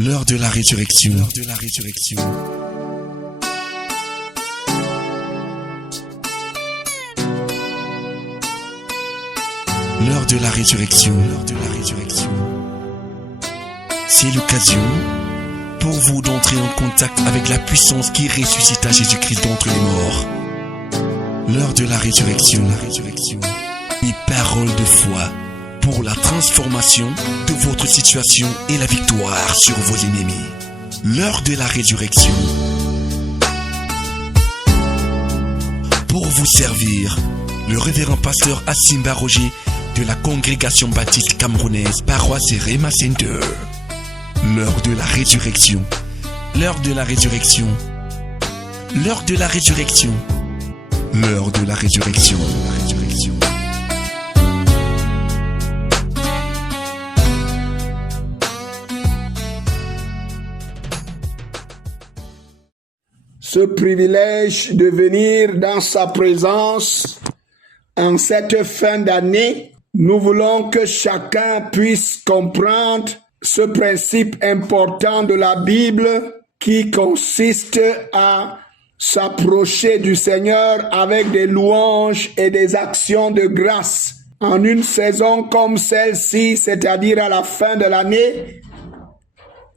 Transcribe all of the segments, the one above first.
L'heure de la résurrection. L'heure de la résurrection. L'heure de la résurrection. L'heure de la résurrection. C'est l'occasion pour vous d'entrer en contact avec la puissance qui ressuscita Jésus-Christ d'entre les morts. L'heure de la résurrection. La résurrection. Une parole de foi pour la transformation de votre situation et la victoire sur vos ennemis. L'heure de la résurrection. Pour vous servir, le révérend pasteur Asimba Roger de la congrégation baptiste camerounaise Paroisse Rema Center. L'heure de la résurrection. L'heure de la résurrection. L'heure de la résurrection. L'heure de la résurrection. La résurrection. Ce privilège de venir dans sa présence en cette fin d'année, nous voulons que chacun puisse comprendre ce principe important de la Bible qui consiste à s'approcher du Seigneur avec des louanges et des actions de grâce. En une saison comme celle-ci, c'est-à-dire à la fin de l'année,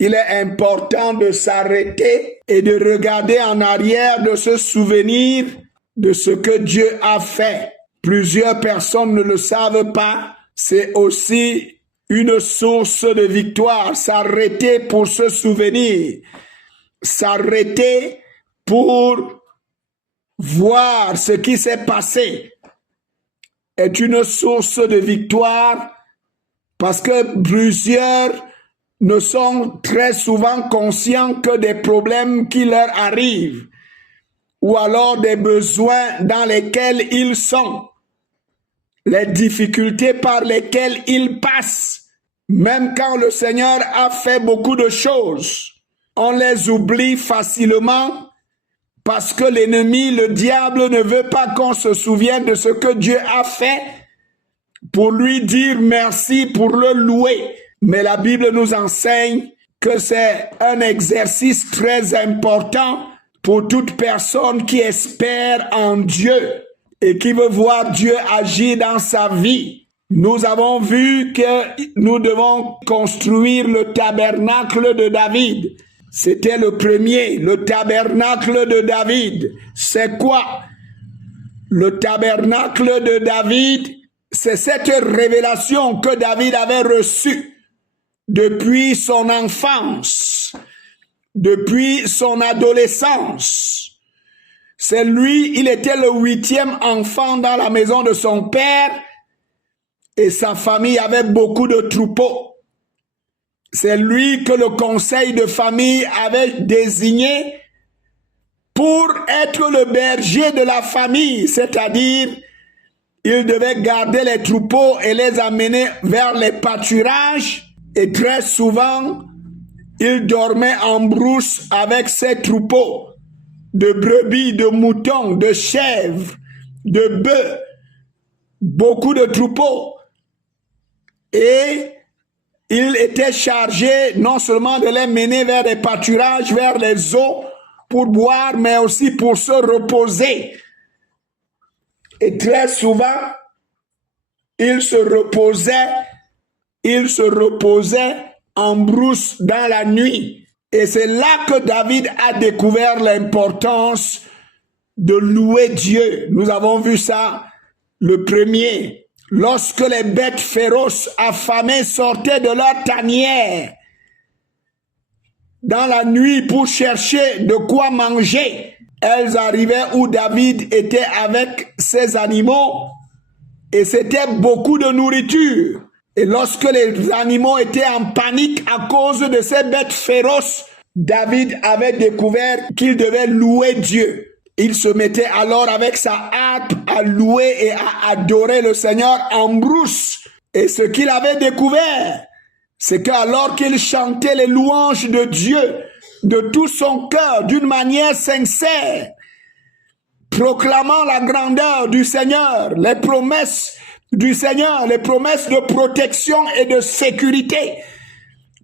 il est important de s'arrêter et de regarder en arrière, de se souvenir de ce que Dieu a fait. Plusieurs personnes ne le savent pas. C'est aussi une source de victoire. S'arrêter pour se souvenir. S'arrêter pour voir ce qui s'est passé est une source de victoire parce que plusieurs ne sont très souvent conscients que des problèmes qui leur arrivent ou alors des besoins dans lesquels ils sont, les difficultés par lesquelles ils passent. Même quand le Seigneur a fait beaucoup de choses, on les oublie facilement parce que l'ennemi, le diable, ne veut pas qu'on se souvienne de ce que Dieu a fait pour lui dire merci, pour le louer. Mais la Bible nous enseigne que c'est un exercice très important pour toute personne qui espère en Dieu et qui veut voir Dieu agir dans sa vie. Nous avons vu que nous devons construire le tabernacle de David. C'était le premier, le tabernacle de David. C'est quoi? Le tabernacle de David, c'est cette révélation que David avait reçue depuis son enfance, depuis son adolescence. C'est lui, il était le 8e enfant dans la maison de son père et sa famille avait beaucoup de troupeaux. C'est lui que le conseil de famille avait désigné pour être le berger de la famille, c'est-à-dire il devait garder les troupeaux et les amener vers les pâturages. Et très souvent, il dormait en brousse avec ses troupeaux de brebis, de moutons, de chèvres, de bœufs, beaucoup de troupeaux. Et il était chargé non seulement de les mener vers les pâturages, vers les eaux pour boire, mais aussi pour se reposer. Et très souvent, il se reposait en brousse dans la nuit. Et c'est là que David a découvert l'importance de louer Dieu. Nous avons vu ça le premier. Lorsque les bêtes féroces affamées sortaient de leur tanière dans la nuit pour chercher de quoi manger, elles arrivaient où David était avec ses animaux et c'était beaucoup de nourriture. Et lorsque les animaux étaient en panique à cause de ces bêtes féroces, David avait découvert qu'il devait louer Dieu. Il se mettait alors avec sa harpe à louer et à adorer le Seigneur en brousse. Et ce qu'il avait découvert, c'est qu'alors qu'il chantait les louanges de Dieu de tout son cœur, d'une manière sincère, proclamant la grandeur du Seigneur, les promesses du Seigneur, les promesses de protection et de sécurité,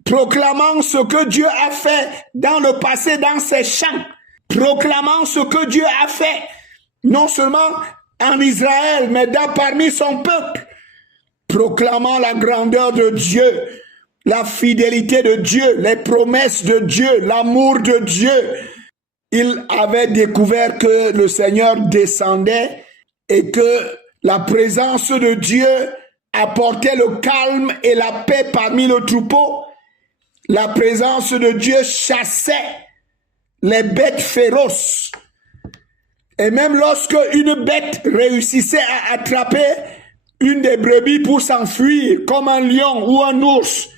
proclamant ce que Dieu a fait dans le passé dans ses chants, proclamant ce que Dieu a fait, non seulement en Israël, mais parmi son peuple, proclamant la grandeur de Dieu, la fidélité de Dieu, les promesses de Dieu, l'amour de Dieu. Il avait découvert que le Seigneur descendait et que la présence de Dieu apportait le calme et la paix parmi le troupeau. La présence de Dieu chassait les bêtes féroces. Et même lorsque une bête réussissait à attraper une des brebis pour s'enfuir, comme un lion ou un ours,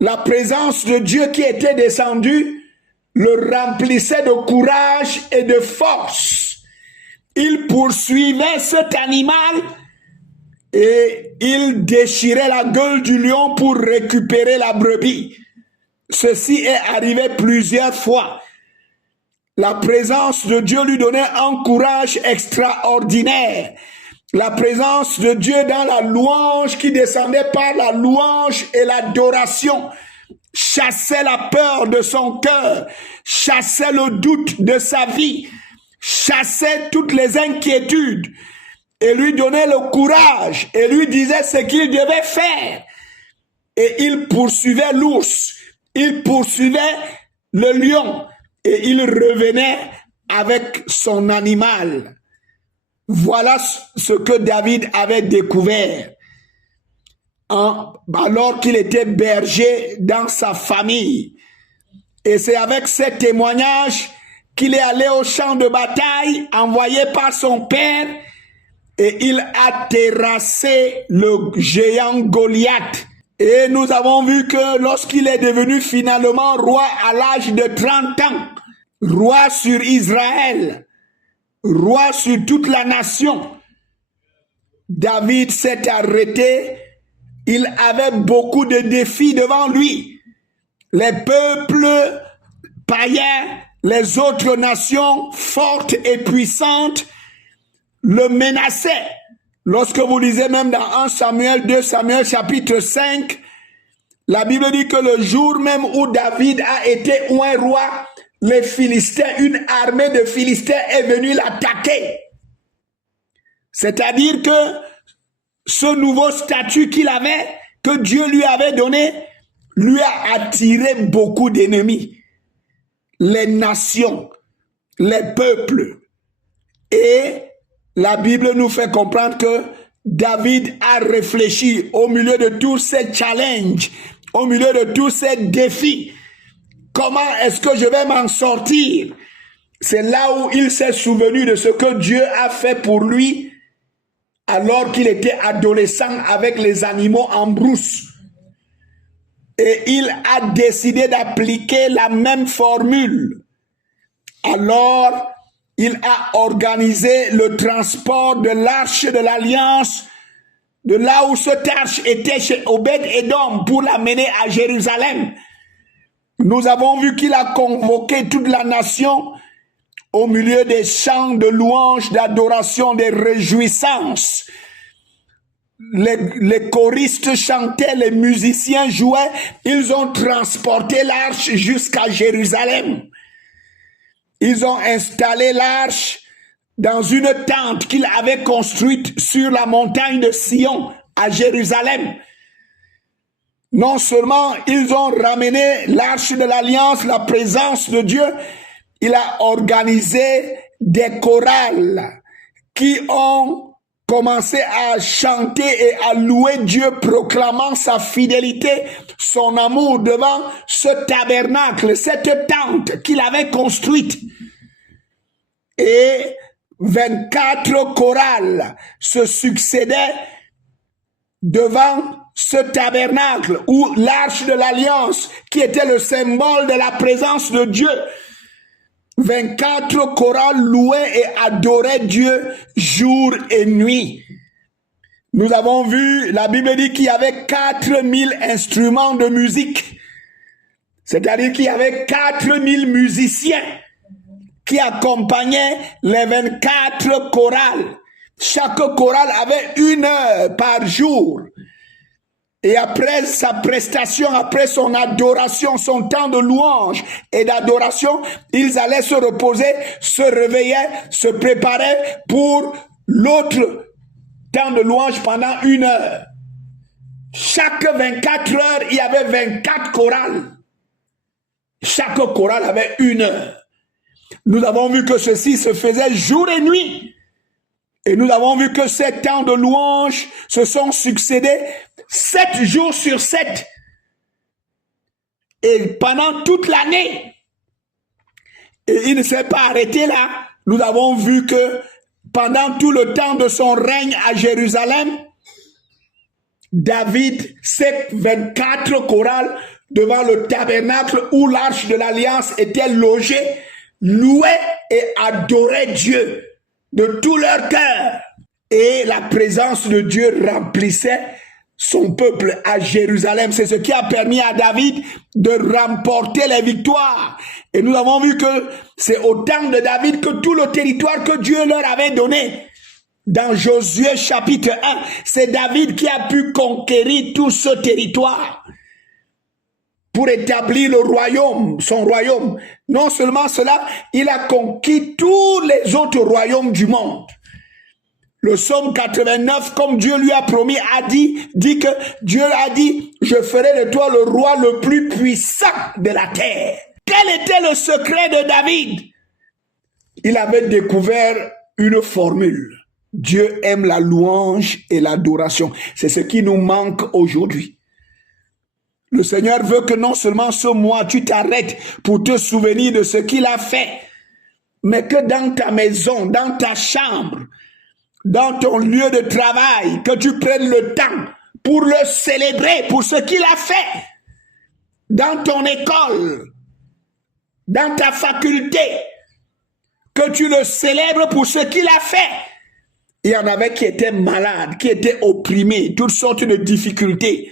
la présence de Dieu qui était descendue le remplissait de courage et de force. Il poursuivait cet animal et il déchirait la gueule du lion pour récupérer la brebis. Ceci est arrivé plusieurs fois. La présence de Dieu lui donnait un courage extraordinaire. La présence de Dieu dans la louange qui descendait par la louange et l'adoration chassait la peur de son cœur, chassait le doute de sa vie, chassait toutes les inquiétudes et lui donnait le courage et lui disait ce qu'il devait faire. Et il poursuivait l'ours, il poursuivait le lion et il revenait avec son animal. Voilà ce que David avait découvert alors qu'il était berger dans sa famille. Et c'est avec ces témoignages qu'il est allé au champ de bataille envoyé par son père et il a terrassé le géant Goliath. Et nous avons vu que lorsqu'il est devenu finalement roi à l'âge de 30 ans, roi sur Israël, roi sur toute la nation, David s'est arrêté. Il avait beaucoup de défis devant lui. Les peuples païens, les autres nations fortes et puissantes le menaçaient. Lorsque vous lisez même dans 1 Samuel, 2 Samuel chapitre 5, la Bible dit que le jour même où David a été un roi, les Philistins, une armée de Philistins est venue l'attaquer. C'est-à-dire que ce nouveau statut qu'il avait, que Dieu lui avait donné, lui a attiré beaucoup d'ennemis. Les nations, les peuples. Et la Bible nous fait comprendre que David a réfléchi au milieu de tous ces challenges, au milieu de tous ces défis. Comment est-ce que je vais m'en sortir? C'est là où il s'est souvenu de ce que Dieu a fait pour lui alors qu'il était adolescent avec les animaux en brousse. Et il a décidé d'appliquer la même formule. Alors, il a organisé le transport de l'arche de l'Alliance de là où cette arche était chez Obed-Edom pour l'amener à Jérusalem. Nous avons vu qu'il a convoqué toute la nation au milieu des chants de louange, d'adoration, des réjouissances. Les choristes chantaient, les musiciens jouaient, ils ont transporté l'arche jusqu'à Jérusalem. Ils ont installé l'arche dans une tente qu'ils avaient construite sur la montagne de Sion à Jérusalem. Non seulement ils ont ramené l'arche de l'Alliance, la présence de Dieu, il a organisé des chorales qui ont commencé à chanter et à louer Dieu, proclamant sa fidélité, son amour devant ce tabernacle, cette tente qu'il avait construite. Et 24 chorales se succédaient devant ce tabernacle où l'arche de l'Alliance, qui était le symbole de la présence de Dieu, 24 chorales louaient et adoraient Dieu jour et nuit. Nous avons vu, la Bible dit qu'il y avait 4000 instruments de musique. C'est-à-dire qu'il y avait 4000 musiciens qui accompagnaient les 24 chorales. Chaque chorale avait 1 heure par jour. Et après sa prestation, après son adoration, son temps de louange et d'adoration, ils allaient se reposer, se réveillaient, se préparaient pour l'autre temps de louange pendant 1 heure. Chaque 24 heures, il y avait 24 chorales. Chaque chorale avait 1 heure. Nous avons vu que ceci se faisait jour et nuit. Et nous avons vu que ces temps de louange se sont succédés 7 jours sur 7. Et pendant toute l'année. Et il ne s'est pas arrêté là. Nous avons vu que pendant tout le temps de son règne à Jérusalem, David, ces 24 chorales devant le tabernacle où l'arche de l'alliance était logée, louaient et adoraient Dieu de tout leur cœur. Et la présence de Dieu remplissait son peuple à Jérusalem. C'est ce qui a permis à David de remporter les victoires. Et nous avons vu que c'est au temps de David que tout le territoire que Dieu leur avait donné. Dans Josué chapitre 1, c'est David qui a pu conquérir tout ce territoire pour établir le royaume, son royaume. Non seulement cela, il a conquis tous les autres royaumes du monde. Le psaume 89, comme Dieu lui a promis, dit que Dieu a dit, je ferai de toi le roi le plus puissant de la terre. Quel était le secret de David? Il avait découvert une formule. Dieu aime la louange et l'adoration. C'est ce qui nous manque aujourd'hui. Le Seigneur veut que non seulement ce mois, tu t'arrêtes pour te souvenir de ce qu'il a fait, mais que dans ta maison, dans ta chambre, dans ton lieu de travail, que tu prennes le temps pour le célébrer, pour ce qu'il a fait, dans ton école, dans ta faculté, que tu le célèbres pour ce qu'il a fait. Il y en avait qui étaient malades, qui étaient opprimés, toutes sortes de difficultés.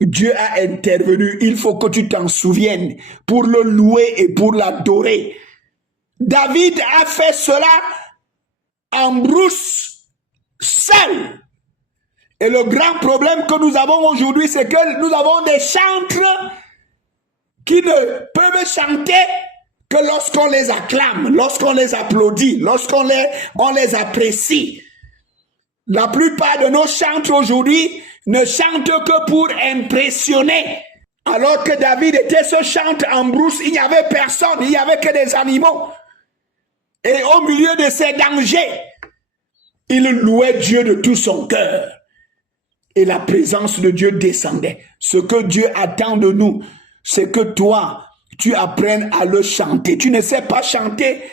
Dieu a intervenu. Il faut que tu t'en souviennes pour le louer et pour l'adorer. David a fait cela en brousse, seul. Et le grand problème que nous avons aujourd'hui, c'est que nous avons des chantres qui ne peuvent chanter que lorsqu'on les acclame, lorsqu'on les applaudit, lorsqu'on les apprécie. La plupart de nos chantres aujourd'hui ne chantent que pour impressionner. Alors que David était ce chantre en brousse, il n'y avait personne, il n'y avait que des animaux. Et au milieu de ces dangers, il louait Dieu de tout son cœur. Et la présence de Dieu descendait. Ce que Dieu attend de nous, c'est que toi, tu apprennes à le chanter. Tu ne sais pas chanter.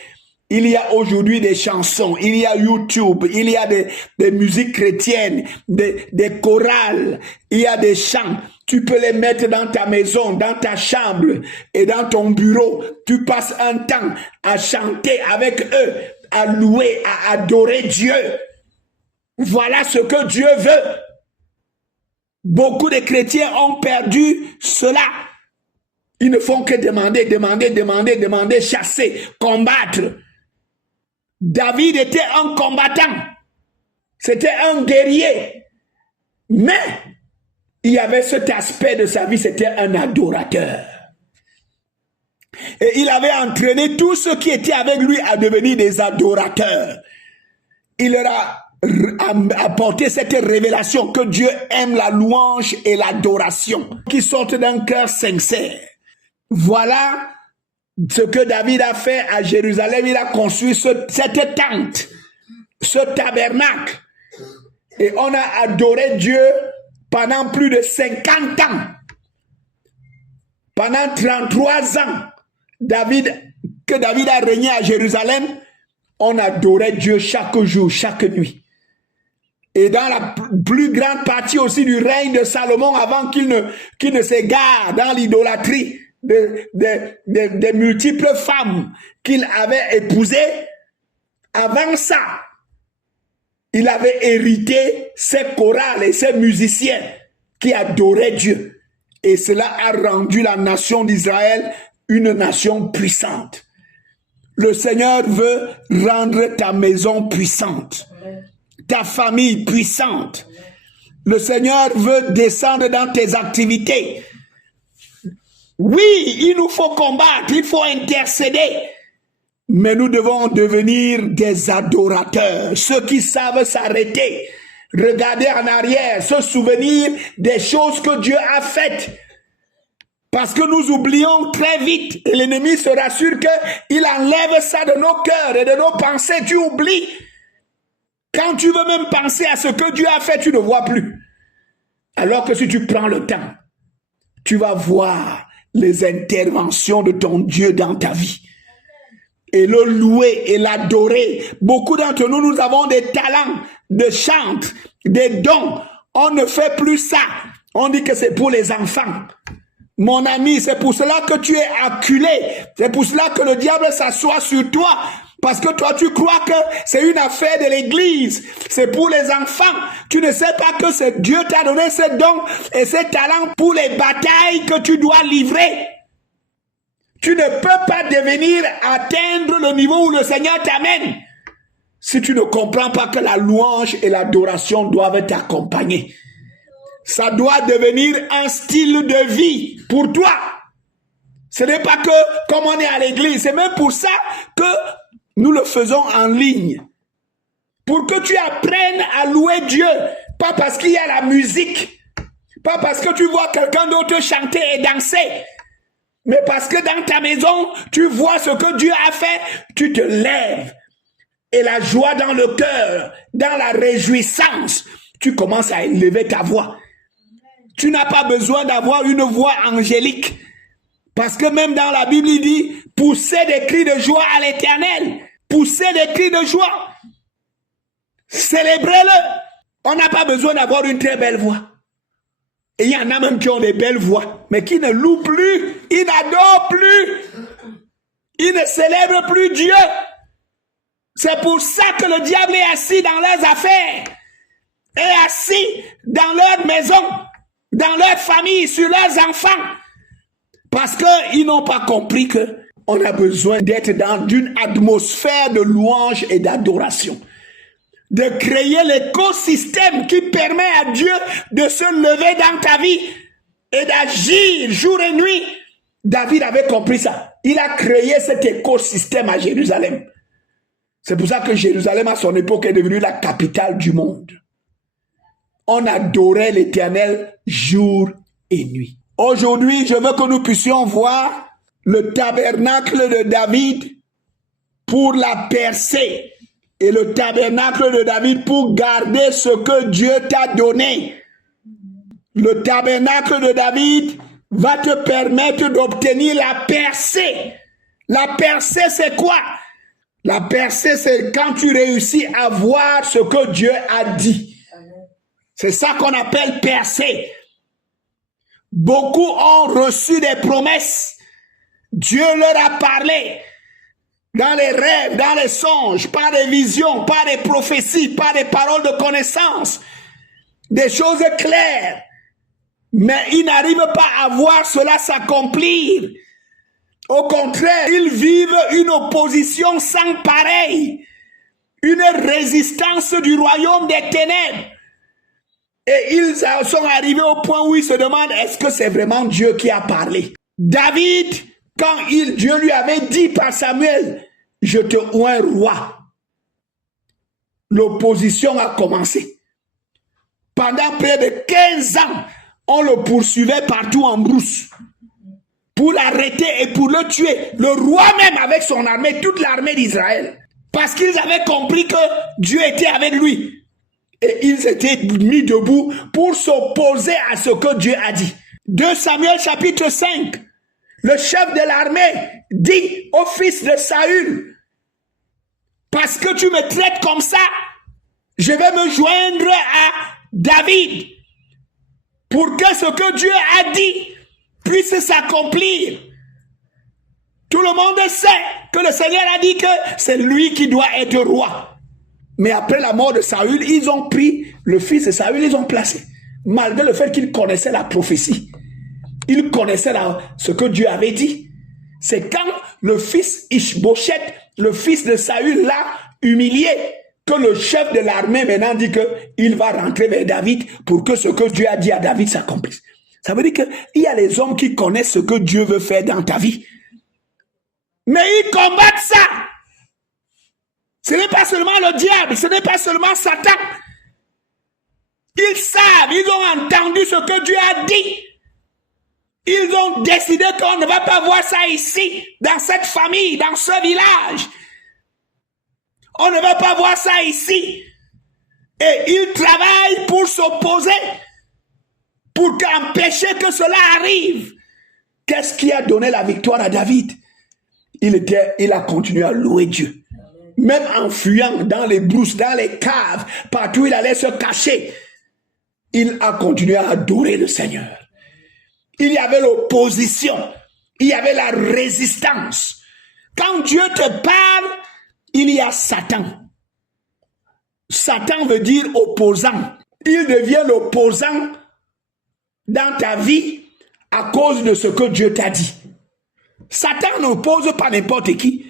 Il y a aujourd'hui des chansons, il y a YouTube, il y a des musiques chrétiennes, des chorales, il y a des chants. Tu peux les mettre dans ta maison, dans ta chambre et dans ton bureau. Tu passes un temps à chanter avec eux, à louer, à adorer Dieu. Voilà ce que Dieu veut. Beaucoup de chrétiens ont perdu cela. Ils ne font que demander, chasser, combattre. David était un combattant. C'était un guerrier. Mais il y avait cet aspect de sa vie, c'était un adorateur. Et il avait entraîné tous ceux qui étaient avec lui à devenir des adorateurs. Il leur a apporté cette révélation que Dieu aime la louange et l'adoration qui sortent d'un cœur sincère. Voilà ce que David a fait à Jérusalem. Il a construit cette tente, ce tabernacle. Et on a adoré Dieu pendant plus de 50 ans. Pendant 33 ans, que David a régné à Jérusalem, on adorait Dieu chaque jour, chaque nuit. Et dans la plus grande partie aussi du règne de Salomon, avant qu'il ne s'égare dans l'idolâtrie, des multiples femmes qu'il avait épousées, avant ça, il avait hérité ses chorales et ses musiciens qui adoraient Dieu. Et cela a rendu la nation d'Israël une nation puissante. Le Seigneur veut rendre ta maison puissante, ta famille puissante. Le Seigneur veut descendre dans tes activités. Oui, il nous faut combattre, il faut intercéder. Mais nous devons devenir des adorateurs, ceux qui savent s'arrêter, regarder en arrière, se souvenir des choses que Dieu a faites. Parce que nous oublions très vite, et l'ennemi se rassure qu'il enlève ça de nos cœurs et de nos pensées. Tu oublies. Quand tu veux même penser à ce que Dieu a fait, tu ne vois plus. Alors que si tu prends le temps, tu vas voir les interventions de ton Dieu dans ta vie. Et le louer et l'adorer. Beaucoup d'entre nous, nous avons des talents de chant, des dons. On ne fait plus ça. On dit que c'est pour les enfants. Mon ami, c'est pour cela que tu es acculé. C'est pour cela que le diable s'assoit sur toi. Parce que toi, tu crois que c'est une affaire de l'église. C'est pour les enfants. Tu ne sais pas que c'est Dieu t'a donné ces dons et ces talents pour les batailles que tu dois livrer. Tu ne peux pas devenir, atteindre le niveau où le Seigneur t'amène si tu ne comprends pas que la louange et l'adoration doivent t'accompagner. Ça doit devenir un style de vie pour toi. Ce n'est pas que comme on est à l'église, c'est même pour ça que nous le faisons en ligne. Pour que tu apprennes à louer Dieu, pas parce qu'il y a la musique, pas parce que tu vois quelqu'un d'autre chanter et danser, mais parce que dans ta maison, tu vois ce que Dieu a fait, tu te lèves. Et la joie dans le cœur, dans la réjouissance, tu commences à élever ta voix. Tu n'as pas besoin d'avoir une voix angélique. Parce que même dans la Bible, il dit, poussez des cris de joie à l'Éternel. Poussez des cris de joie. Célébrez-le. On n'a pas besoin d'avoir une très belle voix. Et il y en a même qui ont des belles voix, mais qui ne louent plus, ils n'adorent plus, ils ne célèbrent plus Dieu. C'est pour ça que le diable est assis dans leurs affaires, est assis dans leur maison, dans leur famille, sur leurs enfants. Parce qu'ils n'ont pas compris qu'on a besoin d'être dans une atmosphère de louange et d'adoration. De créer l'écosystème qui permet à Dieu de se lever dans ta vie et d'agir jour et nuit. David avait compris ça. Il a créé cet écosystème à Jérusalem. C'est pour ça que Jérusalem, à son époque, est devenue la capitale du monde. On adorait l'Éternel jour et nuit. Aujourd'hui, je veux que nous puissions voir le tabernacle de David pour la percer. Et le tabernacle de David pour garder ce que Dieu t'a donné. Le tabernacle de David va te permettre d'obtenir la percée. La percée, c'est quoi? La percée, c'est quand tu réussis à voir ce que Dieu a dit. C'est ça qu'on appelle percée. Beaucoup ont reçu des promesses. Dieu leur a parlé. Dans les rêves, dans les songes, par des visions, par des prophéties, par des paroles de connaissance, des choses claires. Mais ils n'arrivent pas à voir cela s'accomplir. Au contraire, ils vivent une opposition sans pareil, une résistance du royaume des ténèbres. Et ils sont arrivés au point où ils se demandent, est-ce que c'est vraiment Dieu qui a parlé? David, quand Dieu lui avait dit par Samuel, je te oins roi, l'opposition a commencé. Pendant près de 15 ans, on le poursuivait partout en brousse pour l'arrêter et pour le tuer. Le roi même avec son armée, toute l'armée d'Israël. Parce qu'ils avaient compris que Dieu était avec lui. Et ils étaient mis debout pour s'opposer à ce que Dieu a dit. 2 Samuel chapitre 5. Le chef de l'armée dit au fils de Saül, parce que tu me traites comme ça, je vais me joindre à David pour que ce que Dieu a dit puisse s'accomplir. Tout le monde sait que le Seigneur a dit que c'est lui qui doit être roi. Mais après la mort de Saül, ils ont pris le fils de Saül, ils ont placé, malgré le fait qu'ils connaissaient la prophétie. Ils connaissaient ce que Dieu avait dit. C'est quand le fils Ishbosheth, le fils de Saül, l'a humilié, que le chef de l'armée maintenant dit qu'il va rentrer vers David pour que ce que Dieu a dit à David s'accomplisse. Ça veut dire qu'il y a les hommes qui connaissent ce que Dieu veut faire dans ta vie. Mais ils combattent ça. Ce n'est pas seulement le diable, ce n'est pas seulement Satan. Ils savent, ils ont entendu ce que Dieu a dit. Ils ont décidé qu'on ne va pas voir ça ici, dans cette famille, dans ce village. On ne va pas voir ça ici. Et ils travaillent pour s'opposer, pour empêcher que cela arrive. Qu'est-ce qui a donné la victoire à David? Il a continué à louer Dieu. Même en fuyant dans les brousses, dans les caves, partout où il allait se cacher, il a continué à adorer le Seigneur. Il y avait l'opposition, il y avait la résistance. Quand Dieu te parle, il y a Satan. Satan veut dire opposant. Il devient l'opposant dans ta vie à cause de ce que Dieu t'a dit. Satan n'oppose pas n'importe qui.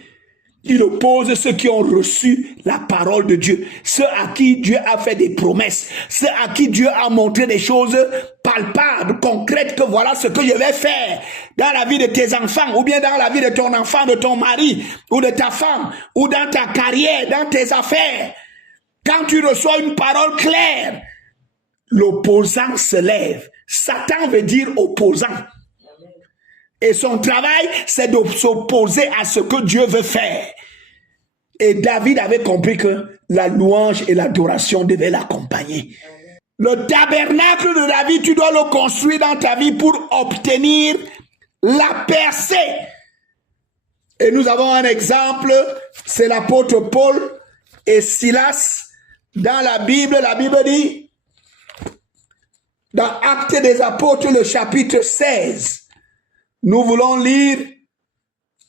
Il oppose ceux qui ont reçu la parole de Dieu, ceux à qui Dieu a fait des promesses, ceux à qui Dieu a montré des choses palpables, concrètes, que voilà ce que je vais faire dans la vie de tes enfants, ou bien dans la vie de ton enfant, de ton mari, ou de ta femme, ou dans ta carrière, dans tes affaires. Quand tu reçois une parole claire, l'opposant se lève. Satan veut dire opposant. Et son travail, c'est de s'opposer à ce que Dieu veut faire. Et David avait compris que la louange et l'adoration devaient l'accompagner. Le tabernacle de David, tu dois le construire dans ta vie pour obtenir la percée. Et nous avons un exemple, c'est l'apôtre Paul et Silas. Dans la Bible dit, dans Actes des Apôtres, le chapitre 16, nous voulons lire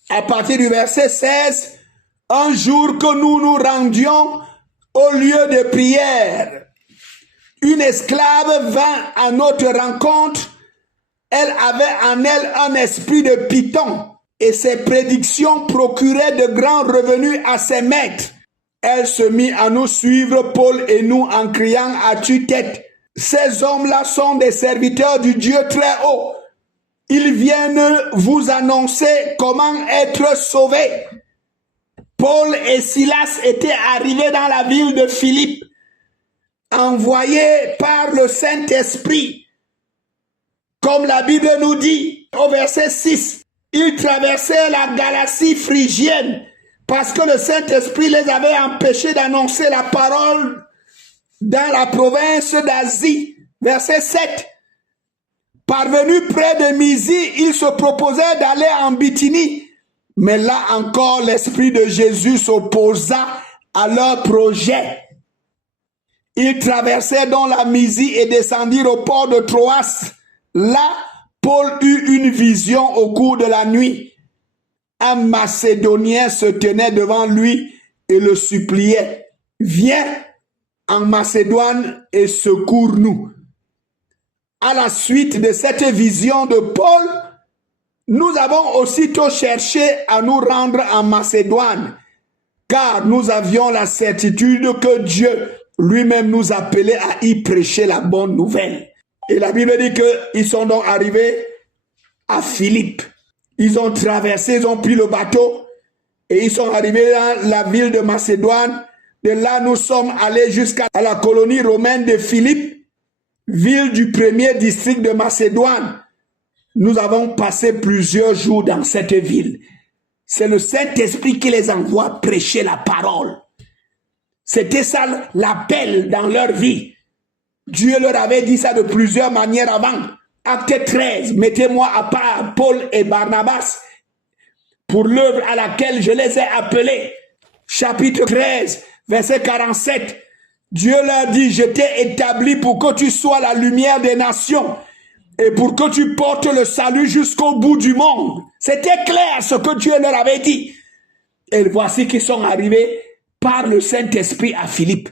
à partir du verset 16, un jour que nous nous rendions au lieu de prière, une esclave vint à notre rencontre. Elle avait en elle un esprit de python et ses prédictions procuraient de grands revenus à ses maîtres. Elle se mit à nous suivre, Paul et nous, en criant à tue-tête. Ces hommes-là sont des serviteurs du Dieu très haut. Ils viennent vous annoncer comment être sauvés. Paul et Silas étaient arrivés dans la ville de Philippe, envoyés par le Saint-Esprit. Comme la Bible nous dit au verset 6, ils traversaient la Galatie phrygienne parce que le Saint-Esprit les avait empêchés d'annoncer la parole dans la province d'Asie. Verset 7. Parvenus près de Mysie, ils se proposaient d'aller en Bithynie. Mais là encore, l'Esprit de Jésus s'opposa à leur projet. Ils traversèrent donc la Mysie et descendirent au port de Troas. Là, Paul eut une vision au cours de la nuit. Un Macédonien se tenait devant lui et le suppliait. « Viens en Macédoine et secours-nous. » À la suite de cette vision de Paul, nous avons aussitôt cherché à nous rendre en Macédoine, car nous avions la certitude que Dieu lui-même nous appelait à y prêcher la bonne nouvelle. Et la Bible dit qu'ils sont donc arrivés à Philippe. Ils ont traversé, ils ont pris le bateau et ils sont arrivés dans la ville de Macédoine. De là, nous sommes allés jusqu'à la colonie romaine de Philippe, ville du premier district de Macédoine. Nous avons passé plusieurs jours dans cette ville. C'est le Saint-Esprit qui les envoie prêcher la parole. C'était ça l'appel dans leur vie. Dieu leur avait dit ça de plusieurs manières avant. Acte 13, mettez-moi à part Paul et Barnabas pour l'œuvre à laquelle je les ai appelés. Chapitre 13, verset 47. Dieu leur dit, je t'ai établi pour que tu sois la lumière des nations et pour que tu portes le salut jusqu'au bout du monde. C'était clair ce que Dieu leur avait dit. Et voici qu'ils sont arrivés par le Saint-Esprit à Philippe.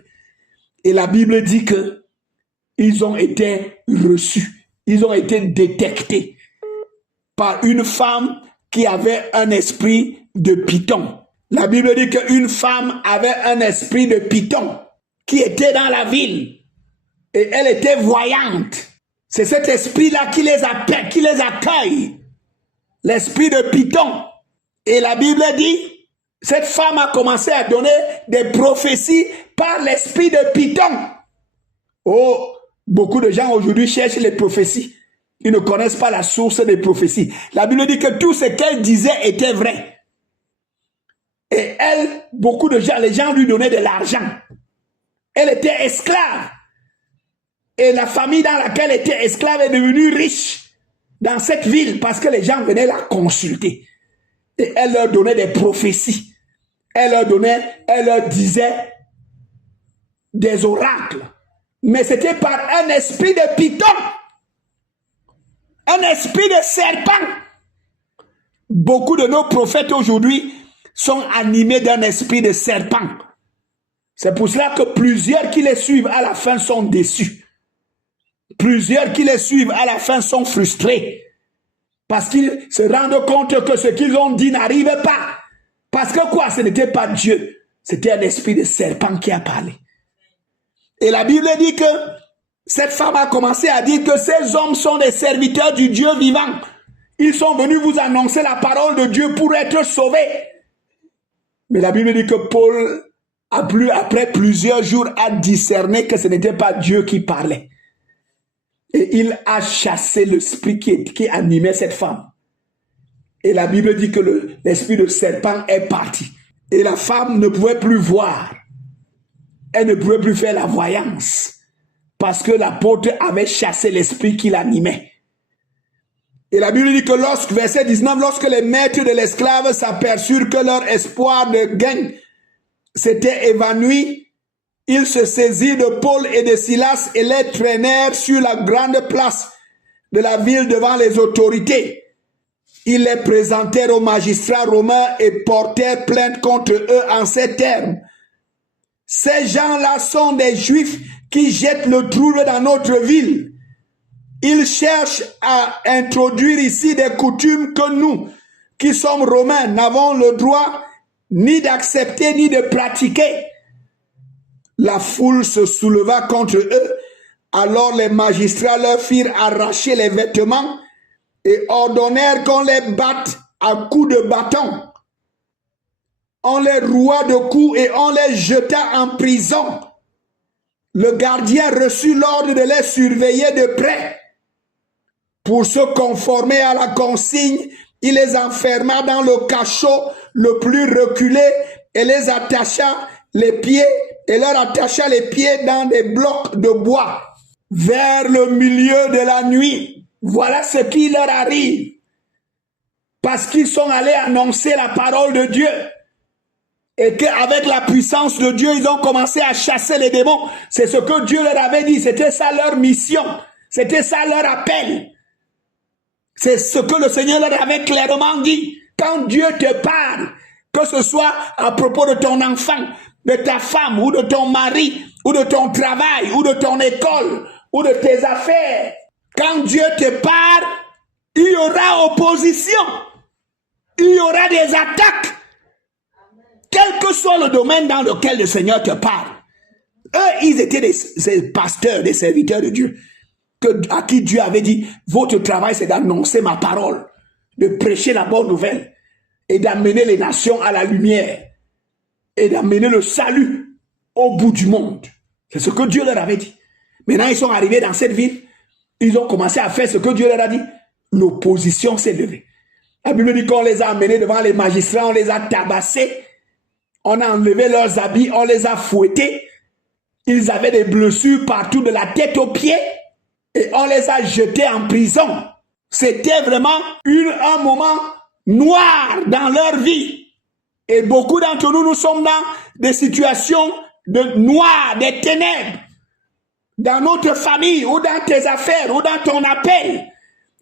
Et la Bible dit que ils ont été reçus. Ils ont été détectés par une femme qui avait un esprit de python. La Bible dit qu'une femme avait un esprit de python qui était dans la ville et elle était voyante. C'est cet esprit-là qui les accueille. L'esprit de python. Et la Bible dit, cette femme a commencé à donner des prophéties par l'esprit de python. Oh, beaucoup de gens aujourd'hui cherchent les prophéties. Ils ne connaissent pas la source des prophéties. La Bible dit que tout ce qu'elle disait était vrai. Et elle, beaucoup de gens, les gens lui donnaient de l'argent. Elle était esclave. Et la famille dans laquelle elle était esclave est devenue riche dans cette ville parce que les gens venaient la consulter. Et elle leur donnait des prophéties. Elle leur disait des oracles. Mais c'était par un esprit de python. Un esprit de serpent. Beaucoup de nos prophètes aujourd'hui sont animés d'un esprit de serpent. C'est pour cela que plusieurs qui les suivent à la fin sont déçus. Plusieurs qui les suivent à la fin sont frustrés. Parce qu'ils se rendent compte que ce qu'ils ont dit n'arrive pas. Parce que quoi? Ce n'était pas Dieu. C'était un esprit de serpent qui a parlé. Et la Bible dit que cette femme a commencé à dire que ces hommes sont des serviteurs du Dieu vivant. Ils sont venus vous annoncer la parole de Dieu pour être sauvés. Mais la Bible dit que Paul, après plusieurs jours, a discerné que ce n'était pas Dieu qui parlait. Et il a chassé l'esprit qui animait cette femme. Et la Bible dit que l'esprit de serpent est parti. Et la femme ne pouvait plus voir. Elle ne pouvait plus faire la voyance. Parce que l'apôtre avait chassé l'esprit qui l'animait. Et la Bible dit que verset 19, lorsque les maîtres de l'esclave s'aperçurent que leur espoir de gain s'était évanoui, ils se saisirent de Paul et de Silas et les traînèrent sur la grande place de la ville devant les autorités. Ils les présentèrent aux magistrats romains et portèrent plainte contre eux en ces termes. Ces gens-là sont des Juifs qui jettent le trouble dans notre ville. Ils cherchent à introduire ici des coutumes que nous, qui sommes romains, n'avons le droit ni d'accepter ni de pratiquer. La foule se souleva contre eux. Alors les magistrats leur firent arracher les vêtements et ordonnèrent qu'on les batte à coups de bâton. On les roua de coups et on les jeta en prison. Le gardien reçut l'ordre de les surveiller de près. Pour se conformer à la consigne, il les enferma dans le cachot le plus reculé et les attacha les pieds et leur attacha les pieds dans des blocs de bois. Vers le milieu de la nuit, voilà ce qui leur arrive. Parce qu'ils sont allés annoncer la parole de Dieu. Et qu'avec la puissance de Dieu, ils ont commencé à chasser les démons. C'est ce que Dieu leur avait dit. C'était ça leur mission. C'était ça leur appel. C'est ce que le Seigneur leur avait clairement dit. Quand Dieu te parle, que ce soit à propos de ton enfant, de ta femme, ou de ton mari, ou de ton travail, ou de ton école, ou de tes affaires, quand Dieu te parle, il y aura opposition. Il y aura des attaques. Quel que soit le domaine dans lequel le Seigneur te parle. Eux, ils étaient des pasteurs, des serviteurs de Dieu. À qui Dieu avait dit, votre travail c'est d'annoncer ma parole, de prêcher la bonne nouvelle et d'amener les nations à la lumière et d'amener le salut au bout du monde. C'est ce que Dieu leur avait dit. Maintenant, ils sont arrivés dans cette ville, ils ont commencé à faire ce que Dieu leur a dit. L'opposition s'est levée. La Bible dit qu'on les a amenés devant les magistrats, on les a tabassés, on a enlevé leurs habits, on les a fouettés. Ils avaient des blessures partout de la tête aux pieds. Et on les a jetés en prison. C'était vraiment un moment noir dans leur vie. Et beaucoup d'entre nous, nous sommes dans des situations de noir, des ténèbres. Dans notre famille, ou dans tes affaires, ou dans ton appel,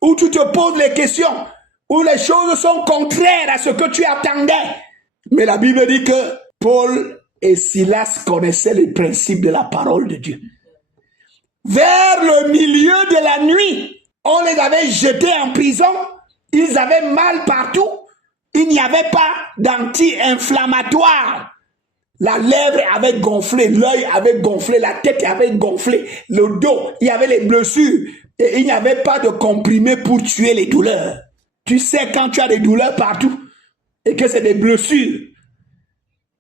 où tu te poses les questions, où les choses sont contraires à ce que tu attendais. Mais la Bible dit que Paul et Silas connaissaient les principes de la parole de Dieu. Vers le milieu de la nuit, on les avait jetés en prison, ils avaient mal partout, Il n'y avait pas d'anti-inflammatoire. La lèvre avait gonflé, l'œil avait gonflé, la tête avait gonflé, le dos, il y avait les blessures. Et il n'y avait pas de comprimé pour tuer les douleurs. Tu sais quand tu as des douleurs partout et que c'est des blessures.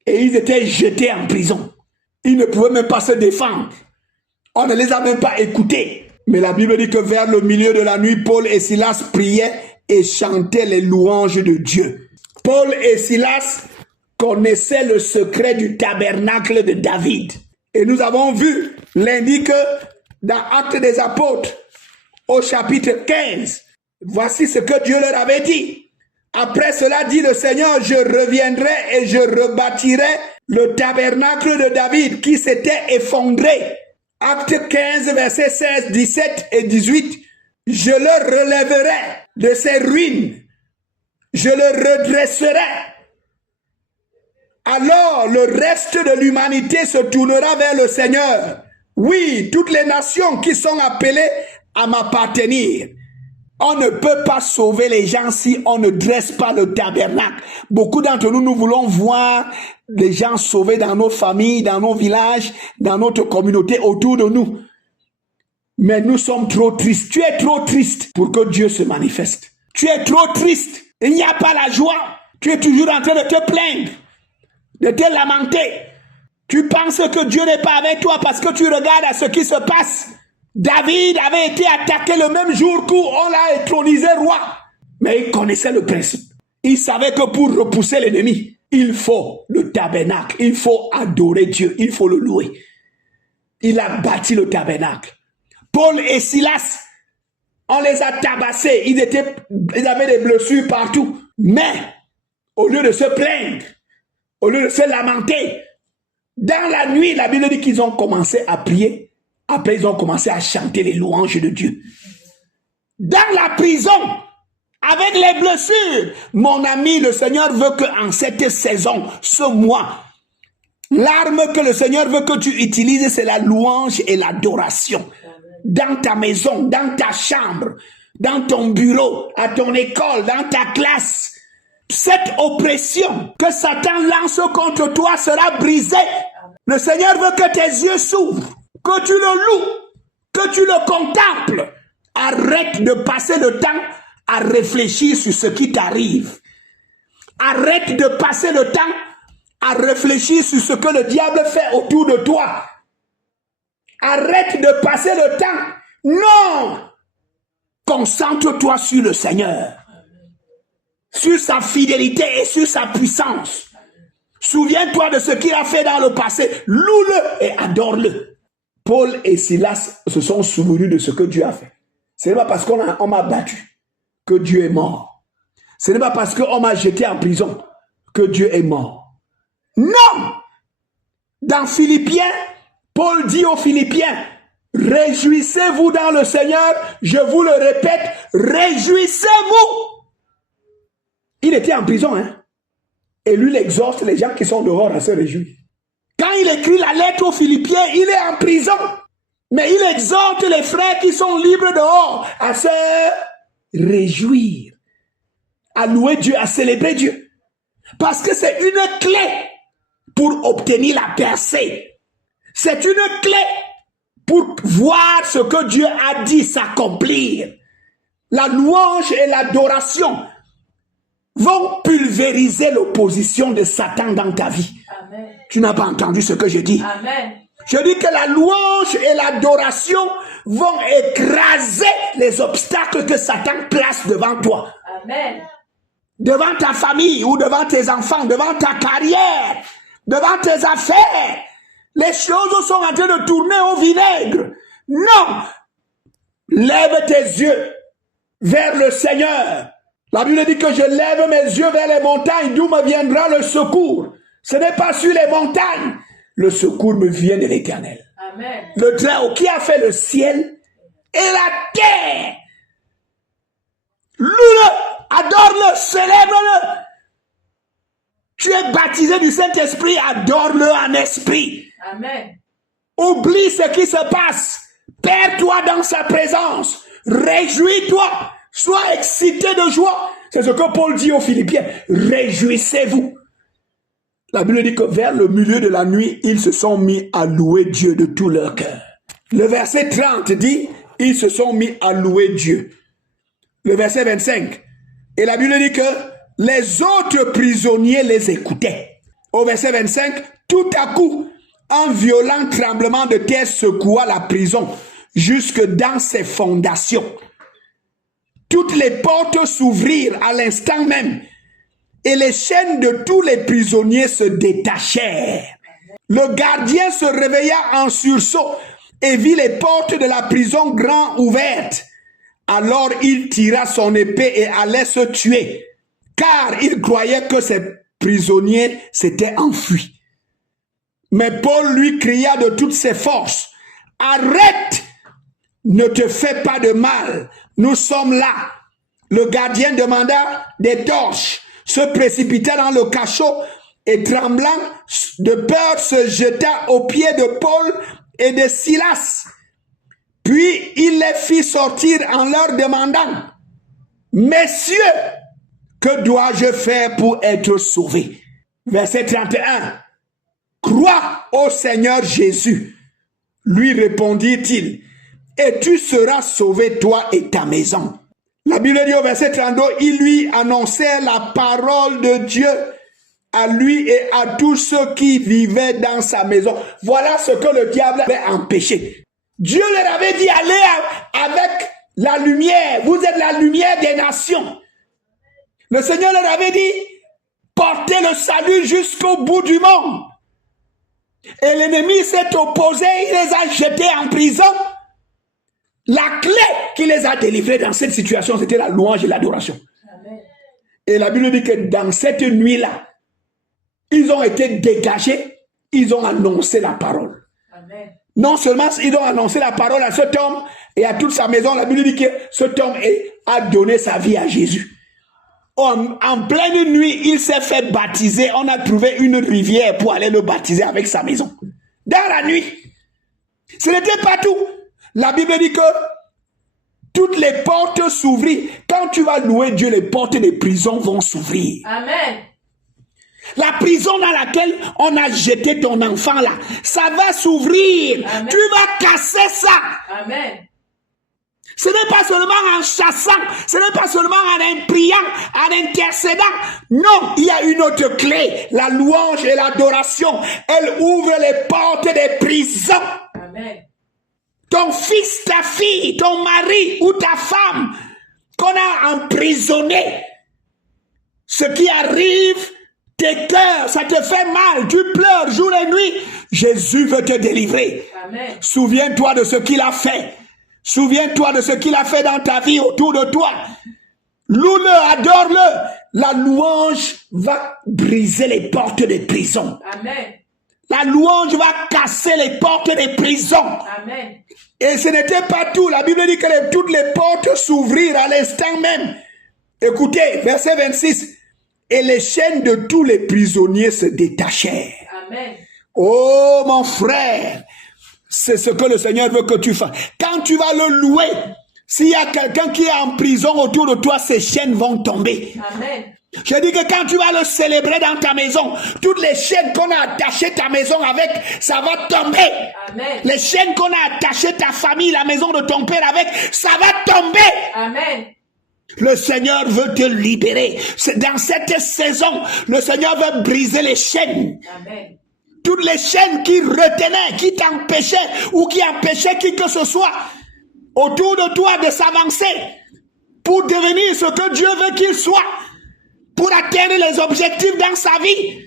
Et ils étaient jetés en prison. Ils ne pouvaient même pas se défendre. On ne les a même pas écoutés. Mais la Bible dit que vers le milieu de la nuit, Paul et Silas priaient et chantaient les louanges de Dieu. Paul et Silas connaissaient le secret du tabernacle de David. Et nous avons vu lundi que dans Actes des Apôtres, au chapitre 15, voici ce que Dieu leur avait dit. Après cela, dit le Seigneur, je reviendrai et je rebâtirai le tabernacle de David qui s'était effondré. Acte 15, versets 16, 17 et 18. Je le relèverai de ses ruines. Je le redresserai. Alors le reste de l'humanité se tournera vers le Seigneur. Oui, toutes les nations qui sont appelées à m'appartenir. On ne peut pas sauver les gens si on ne dresse pas le tabernacle. Beaucoup d'entre nous, nous voulons voir les gens sauvés dans nos familles, dans nos villages, dans notre communauté autour de nous. Mais nous sommes trop tristes. Tu es trop triste pour que Dieu se manifeste. Tu es trop triste. Il n'y a pas la joie. Tu es toujours en train de te plaindre, de te lamenter. Tu penses que Dieu n'est pas avec toi parce que tu regardes à ce qui se passe. David avait été attaqué le même jour où on l'a intronisé roi. Mais il connaissait le principe. Il savait que pour repousser l'ennemi, il faut le tabernacle. Il faut adorer Dieu. Il faut le louer. Il a bâti le tabernacle. Paul et Silas, on les a tabassés. Ils avaient des blessures partout. Mais, au lieu de se plaindre, au lieu de se lamenter, dans la nuit, la Bible dit qu'ils ont commencé à prier. Après, ils ont commencé à chanter les louanges de Dieu. Dans la prison, avec les blessures, mon ami, le Seigneur veut qu'en cette saison, ce mois, l'arme que le Seigneur veut que tu utilises, c'est la louange et l'adoration. Dans ta maison, dans ta chambre, dans ton bureau, à ton école, dans ta classe, cette oppression que Satan lance contre toi sera brisée. Le Seigneur veut que tes yeux s'ouvrent, que tu le loues, que tu le contemples. Arrête de passer le temps à réfléchir sur ce qui t'arrive. Arrête de passer le temps à réfléchir sur ce que le diable fait autour de toi. Arrête de passer le temps. Non! Concentre-toi sur le Seigneur, sur sa fidélité et sur sa puissance. Souviens-toi de ce qu'il a fait dans le passé. Loue-le et adore-le. Paul et Silas se sont souvenus de ce que Dieu a fait. Ce n'est pas parce qu'on m'a battu que Dieu est mort. Ce n'est pas parce qu'on m'a jeté en prison que Dieu est mort. Non! Dans Philippiens, Paul dit aux Philippiens, réjouissez-vous dans le Seigneur, je vous le répète, réjouissez-vous. Il était en prison, hein? Et lui, il exhorte les gens qui sont dehors à se réjouir. Quand il écrit la lettre aux Philippiens, il est en prison. Mais il exhorte les frères qui sont libres dehors à se réjouir, à louer Dieu, à célébrer Dieu. Parce que c'est une clé pour obtenir la percée. C'est une clé pour voir ce que Dieu a dit s'accomplir. La louange et l'adoration vont pulvériser l'opposition de Satan dans ta vie. Amen. Tu n'as pas entendu ce que je dis? Amen. Je dis que la louange et l'adoration vont écraser les obstacles que Satan place devant toi. Amen. Devant ta famille ou devant tes enfants, devant ta carrière, devant tes affaires. Les choses sont en train de tourner au vinaigre. Non! Lève tes yeux vers le Seigneur. La Bible dit que je lève mes yeux vers les montagnes, d'où me viendra le secours. Ce n'est pas sur les montagnes. Le secours me vient de l'Éternel. Amen. Le Très-Haut qui a fait le ciel et la terre. Loue-le, adore-le, célèbre-le. Tu es baptisé du Saint-Esprit, adore-le en esprit. Amen. Oublie ce qui se passe. Perds-toi dans sa présence. Réjouis-toi. Sois excité de joie. C'est ce que Paul dit aux Philippiens. Réjouissez-vous. La Bible dit que vers le milieu de la nuit, ils se sont mis à louer Dieu de tout leur cœur. Le verset 30 dit, ils se sont mis à louer Dieu. Le verset 25. Et la Bible dit que les autres prisonniers les écoutaient. Au verset 25, tout à coup, un violent tremblement de terre secoua la prison jusque dans ses fondations. Toutes les portes s'ouvrirent à l'instant même et les chaînes de tous les prisonniers se détachèrent. Le gardien se réveilla en sursaut et vit les portes de la prison grand ouvertes. Alors il tira son épée et allait se tuer, car il croyait que ses prisonniers s'étaient enfuis. Mais Paul lui cria de toutes ses forces, « Arrête! Ne te fais pas de mal, nous sommes là. » Le gardien demanda des torches, se précipita dans le cachot et tremblant de peur se jeta aux pieds de Paul et de Silas. Puis il les fit sortir en leur demandant, « Messieurs, que dois-je faire pour être sauvé? » Verset 31. « Crois au Seigneur Jésus, lui répondit-il, et tu seras sauvé toi et ta maison. » La Bible dit au verset 32, il lui annonçait la parole de Dieu à lui et à tous ceux qui vivaient dans sa maison. Voilà ce que le diable avait empêché. Dieu leur avait dit, allez avec la lumière, vous êtes la lumière des nations. Le Seigneur leur avait dit, portez le salut jusqu'au bout du monde. Et l'ennemi s'est opposé, il les a jetés en prison. La clé qui les a délivrés dans cette situation, c'était la louange et l'adoration. Et la Bible dit que dans cette nuit-là, ils ont été dégagés, ils ont annoncé la parole. Amen. Non seulement ils ont annoncé la parole à cet homme et à toute sa maison, la Bible dit que cet homme a donné sa vie à Jésus. En pleine nuit, il s'est fait baptiser. On a trouvé une rivière pour aller le baptiser avec sa maison. Dans la nuit. Ce n'était pas tout. La Bible dit que toutes les portes s'ouvrirent. Quand tu vas louer Dieu, les portes des prisons vont s'ouvrir. Amen. La prison dans laquelle on a jeté ton enfant là, ça va s'ouvrir. Amen. Tu vas casser ça. Amen. Ce n'est pas seulement en chassant, ce n'est pas seulement en priant, en intercédant. Non, il y a une autre clé, la louange et l'adoration. Elle ouvre les portes des prisons. Amen. Ton fils, ta fille, ton mari ou ta femme qu'on a emprisonné, ce qui arrive, tes cœurs, ça te fait mal, tu pleures jour et nuit. Jésus veut te délivrer. Amen. Souviens-toi de ce qu'il a fait. Souviens-toi de ce qu'il a fait dans ta vie autour de toi. Loue-le, adore-le. La louange va briser les portes des prisons. Amen. La louange va casser les portes des prisons. Amen. Et ce n'était pas tout. La Bible dit que toutes les portes s'ouvrirent à l'instant même. Écoutez, verset 26. Et les chaînes de tous les prisonniers se détachèrent. Amen. Oh mon frère, c'est ce que le Seigneur veut que tu fasses. Quand tu vas le louer, s'il y a quelqu'un qui est en prison autour de toi, ces chaînes vont tomber. Amen. Je dis que quand tu vas le célébrer dans ta maison, toutes les chaînes qu'on a attachées ta maison avec, ça va tomber. Amen. Les chaînes qu'on a attachées ta famille, la maison de ton père avec, ça va tomber. Amen. Le Seigneur veut te libérer. Dans cette saison, le Seigneur veut briser les chaînes. Amen. Toutes les chaînes qui retenaient, qui t'empêchaient ou qui empêchaient qui que ce soit autour de toi de s'avancer pour devenir ce que Dieu veut qu'il soit, pour atteindre les objectifs dans sa vie,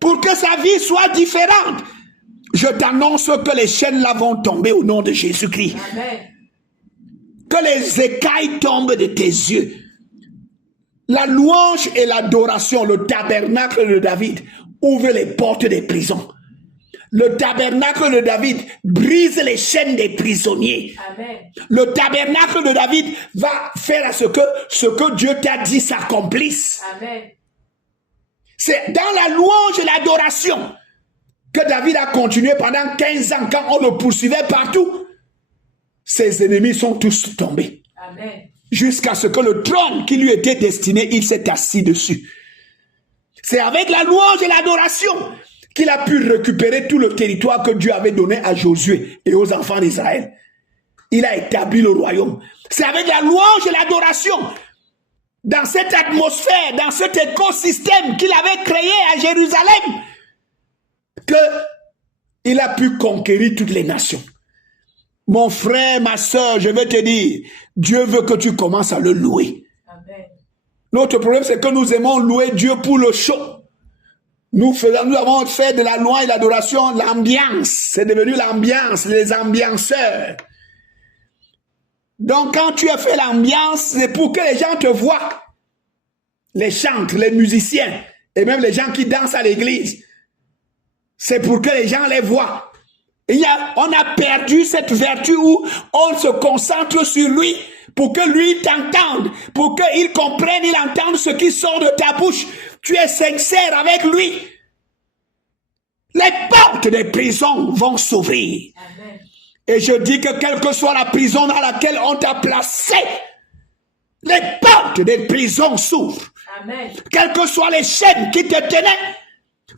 pour que sa vie soit différente. Je t'annonce que les chaînes là vont tomber au nom de Jésus-Christ. Amen. Que les écailles tombent de tes yeux. La louange et l'adoration, le tabernacle de David, ouvre les portes des prisons. Le tabernacle de David brise les chaînes des prisonniers. Amen. Le tabernacle de David va faire à ce que Dieu t'a dit s'accomplisse. Amen. C'est dans la louange et l'adoration que David a continué pendant 15 ans quand on le poursuivait partout. Ses ennemis sont tous tombés. Amen. jusqu'à ce que le trône qui lui était destiné, il s'est assis dessus. C'est avec la louange et l'adoration qu'il a pu récupérer tout le territoire que Dieu avait donné à Josué et aux enfants d'Israël. Il a établi le royaume. C'est avec la louange et l'adoration, dans cette atmosphère, dans cet écosystème qu'il avait créé à Jérusalem, qu'il a pu conquérir toutes les nations. Mon frère, ma soeur, je vais te dire, Dieu veut que tu commences à le louer. Amen. Notre problème, c'est que nous aimons louer Dieu pour le show. Nous avons fait de la louange et l'adoration l'ambiance. C'est devenu l'ambiance, les ambianceurs. Donc, quand tu as fait l'ambiance, c'est pour que les gens te voient. Les chantres, les musiciens, et même les gens qui dansent à l'église. C'est pour que les gens les voient. On a perdu cette vertu où on se concentre sur lui pour que lui t'entende, pour qu'il comprenne, il entende ce qui sort de ta bouche. Tu es sincère avec lui. Les portes des prisons vont s'ouvrir. Et je dis que quelle que soit la prison dans laquelle on t'a placé, les portes des prisons s'ouvrent. Quelles que soient les chaînes qui te tenaient,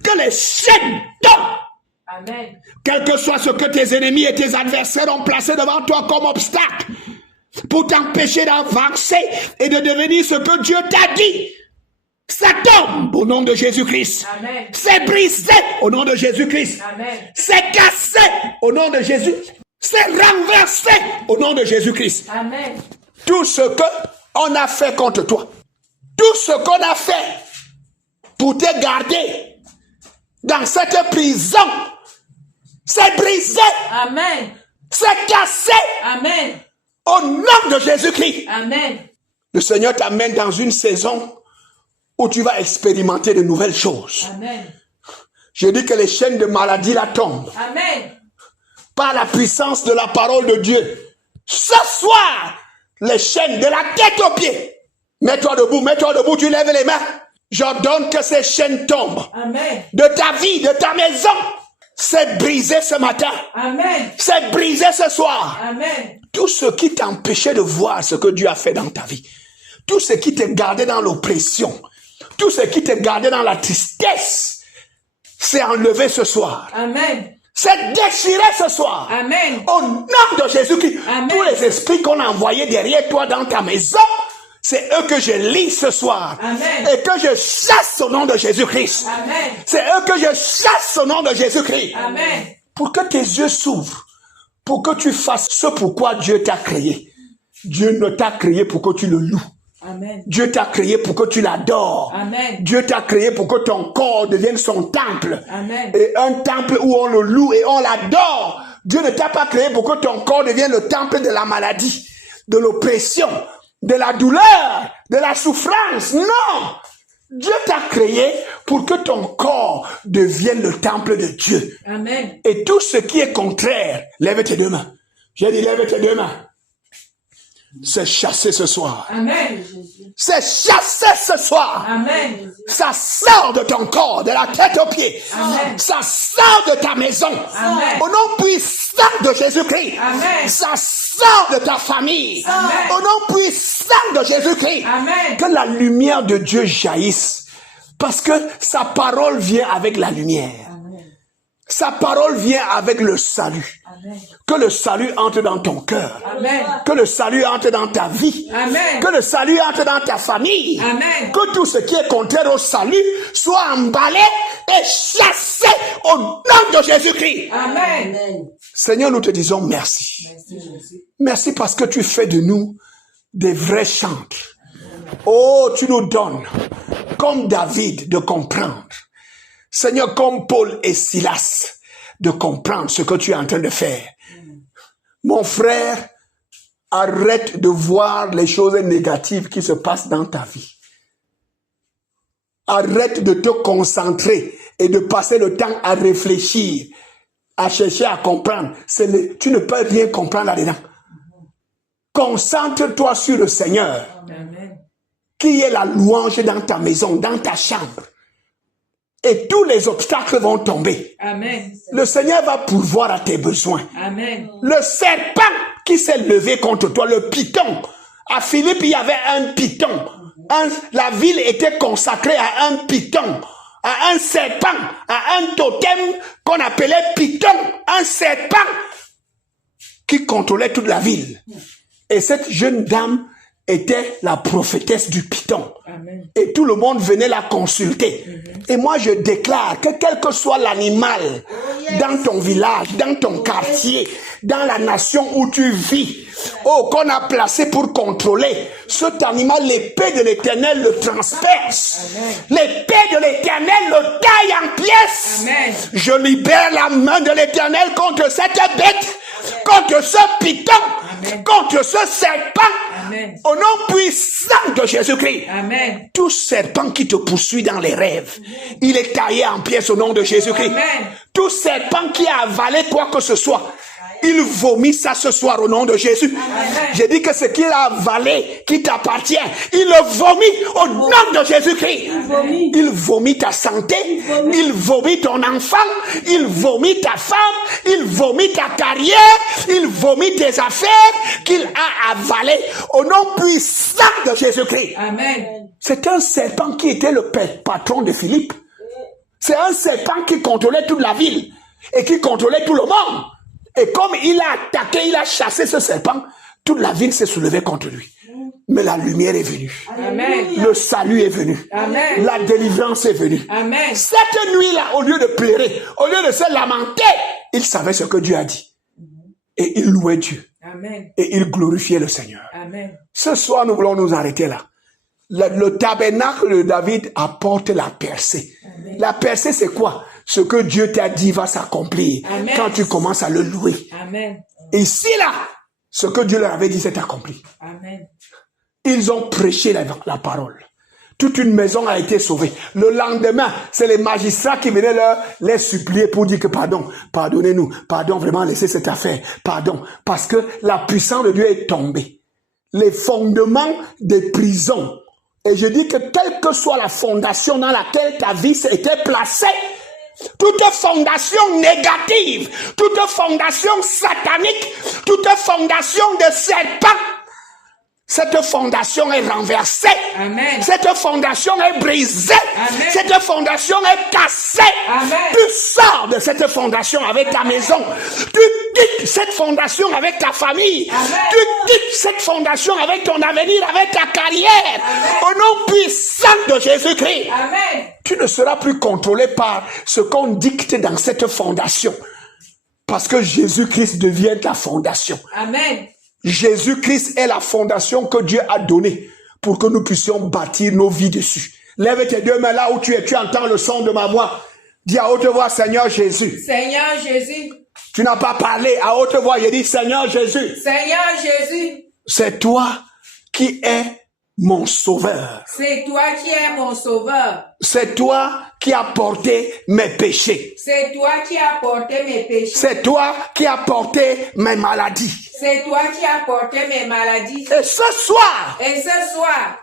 que les chaînes tombent. Amen. Quel que soit ce que tes ennemis et tes adversaires ont placé devant toi comme obstacle pour t'empêcher d'avancer et de devenir ce que Dieu t'a dit, ça tombe au nom de Jésus-Christ. C'est brisé au nom de Jésus-Christ. C'est cassé au nom de Jésus. C'est renversé au nom de Jésus-Christ. Amen. Tout ce qu'on a fait contre toi, tout ce qu'on a fait pour te garder dans cette prison, c'est brisé. Amen. C'est cassé. Amen. Au nom de Jésus-Christ. Amen. Le Seigneur t'amène dans une saison où tu vas expérimenter de nouvelles choses. Amen. Je dis que les chaînes de maladie la tombent. Amen. Par la puissance de la parole de Dieu. Ce soir, les chaînes de la tête aux pieds. Mets-toi debout, tu lèves les mains. J'ordonne que ces chaînes tombent. Amen. De ta vie, de ta maison. C'est brisé ce matin. Amen. C'est brisé ce soir. Amen. Tout ce qui t'empêchait de voir ce que Dieu a fait dans ta vie, tout ce qui te gardait dans l'oppression, tout ce qui te gardait dans la tristesse, c'est enlevé ce soir. Amen. C'est déchiré ce soir. Amen. Au nom de Jésus-Christ. Tous les esprits qu'on a envoyés derrière toi dans ta maison, c'est eux que je lis ce soir. Amen. Et que je chasse au nom de Jésus-Christ. Amen. C'est eux que je chasse au nom de Jésus-Christ. Amen. Pour que tes yeux s'ouvrent. Pour que tu fasses ce pourquoi Dieu t'a créé. Dieu ne t'a créé pour que tu le loues. Amen. Dieu t'a créé pour que tu l'adores. Amen. Dieu t'a créé pour que ton corps devienne son temple. Amen. Et un temple où on le loue et on l'adore. Dieu ne t'a pas créé pour que ton corps devienne le temple de la maladie, de l'oppression, de la douleur, de la souffrance. Non! Dieu t'a créé pour que ton corps devienne le temple de Dieu. Amen. Et tout ce qui est contraire, lève tes deux mains. J'ai dit lève tes deux mains. C'est chassé ce soir. Amen. C'est chassé ce soir. Amen. Ça sort de ton corps, de la tête aux pieds. Amen. Ça sort de ta maison. Amen. Au nom puissant de Jésus-Christ. Amen. Ça sort de ta famille. Amen. Au nom puissant de Jésus-Christ. Amen. Que la lumière de Dieu jaillisse. Parce que sa parole vient avec la lumière. Sa parole vient avec le salut. Amen. Que le salut entre dans ton cœur. Amen. Que le salut entre dans ta vie. Amen. Que le salut entre dans ta famille. Amen. Que tout ce qui est contraire au salut soit emballé et chassé au nom de Jésus-Christ. Amen. Seigneur, nous te disons merci. Merci parce que tu fais de nous des vrais chantres. Oh, tu nous donnes, comme David, de comprendre. Seigneur, comme Paul et Silas, de comprendre ce que tu es en train de faire. Mon frère, arrête de voir les choses négatives qui se passent dans ta vie. Arrête de te concentrer et de passer le temps à réfléchir, à chercher à comprendre. Tu ne peux rien comprendre là-dedans. Concentre-toi sur le Seigneur. Amen. Qui est la louange dans ta maison, dans ta chambre. Et tous les obstacles vont tomber. Amen. Le Seigneur va pourvoir à tes besoins. Amen. Le serpent qui s'est levé contre toi, le python, À Philippe, il y avait un python. La ville était consacrée à un python, à un serpent, à un totem qu'on appelait python, un serpent qui contrôlait toute la ville. Et cette jeune dame était la prophétesse du python. Amen. Et tout le monde venait la consulter. Et moi, je déclare que quel que soit l'animal dans ton village, dans ton quartier, dans la nation où tu vis, qu'on a placé pour contrôler, cet animal, l'épée de l'Éternel le transperce. L'épée de l'Éternel le taille en pièces. Amen. Je libère la main de l'Éternel contre cette bête, contre ce python, contre ce serpent. Amen. Au nom puissant de Jésus-Christ. Amen. Tout serpent qui te poursuit dans les rêves, il est taillé en pièces au nom de Jésus-Christ. Amen. Tout serpent qui a avalé quoi que ce soit, il vomit ça ce soir au nom de Jésus. Amen. J'ai dit que ce qu'il a avalé, qui t'appartient, il le vomit au nom de Jésus-Christ. Il vomit ta santé, il vomit ton enfant, il vomit ta femme, il vomit ta carrière, il vomit tes affaires qu'il a avalé au nom puissant de Jésus-Christ. Amen. C'est un serpent qui était le patron de Philippe. C'est un serpent qui contrôlait toute la ville et qui contrôlait tout le monde. Et comme il a attaqué, il a chassé ce serpent, toute la ville s'est soulevée contre lui. Mais la lumière est venue. Amen. Le salut est venu. Amen. La délivrance est venue. Amen. Cette nuit-là, au lieu de pleurer, au lieu de se lamenter, il savait ce que Dieu a dit. Et il louait Dieu. Amen. Et il glorifiait le Seigneur. Amen. Ce soir, nous voulons nous arrêter là. Le tabernacle de David apporte la percée. Amen. La percée, c'est quoi? Ce que Dieu t'a dit va s'accomplir. Amen. Quand tu commences à le louer. Amen. Ici, là, ce que Dieu leur avait dit s'est accompli. Amen. Ils ont prêché la parole. Toute une maison a été sauvée. Le lendemain, c'est les magistrats qui venaient les supplier pour dire que pardon, pardonnez-nous, pardon, vraiment, laissez cette affaire, pardon. Parce que la puissance de Dieu est tombée. Les fondements des prisons. Et je dis que quelle que soit la fondation dans laquelle ta vie était placée, toute fondation négative, toute fondation satanique, toute fondation de serpent, cette fondation est renversée. Amen. Cette fondation est brisée. Amen. Cette fondation est cassée. Amen. Tu sors de cette fondation avec ta maison. Tu quittes cette fondation avec ta famille. Amen. Tu quittes cette fondation avec ton avenir, avec ta carrière. Amen. Au nom puissant de Jésus-Christ. Amen. Tu ne seras plus contrôlé par ce qu'on dicte dans cette fondation. Parce que Jésus-Christ devient ta fondation. Amen. Jésus-Christ est la fondation que Dieu a donnée pour que nous puissions bâtir nos vies dessus. Lève tes deux mains là où tu es, tu entends le son de ma voix. Dis à haute voix, Seigneur Jésus. Seigneur Jésus. Tu n'as pas parlé à haute voix, j'ai dit Seigneur Jésus. Seigneur Jésus. C'est toi qui es mon sauveur. C'est toi qui es mon sauveur. C'est toi qui as porté mes péchés. C'est toi qui as porté mes péchés. C'est toi qui as porté mes maladies. C'est toi qui as porté mes maladies. Et ce soir,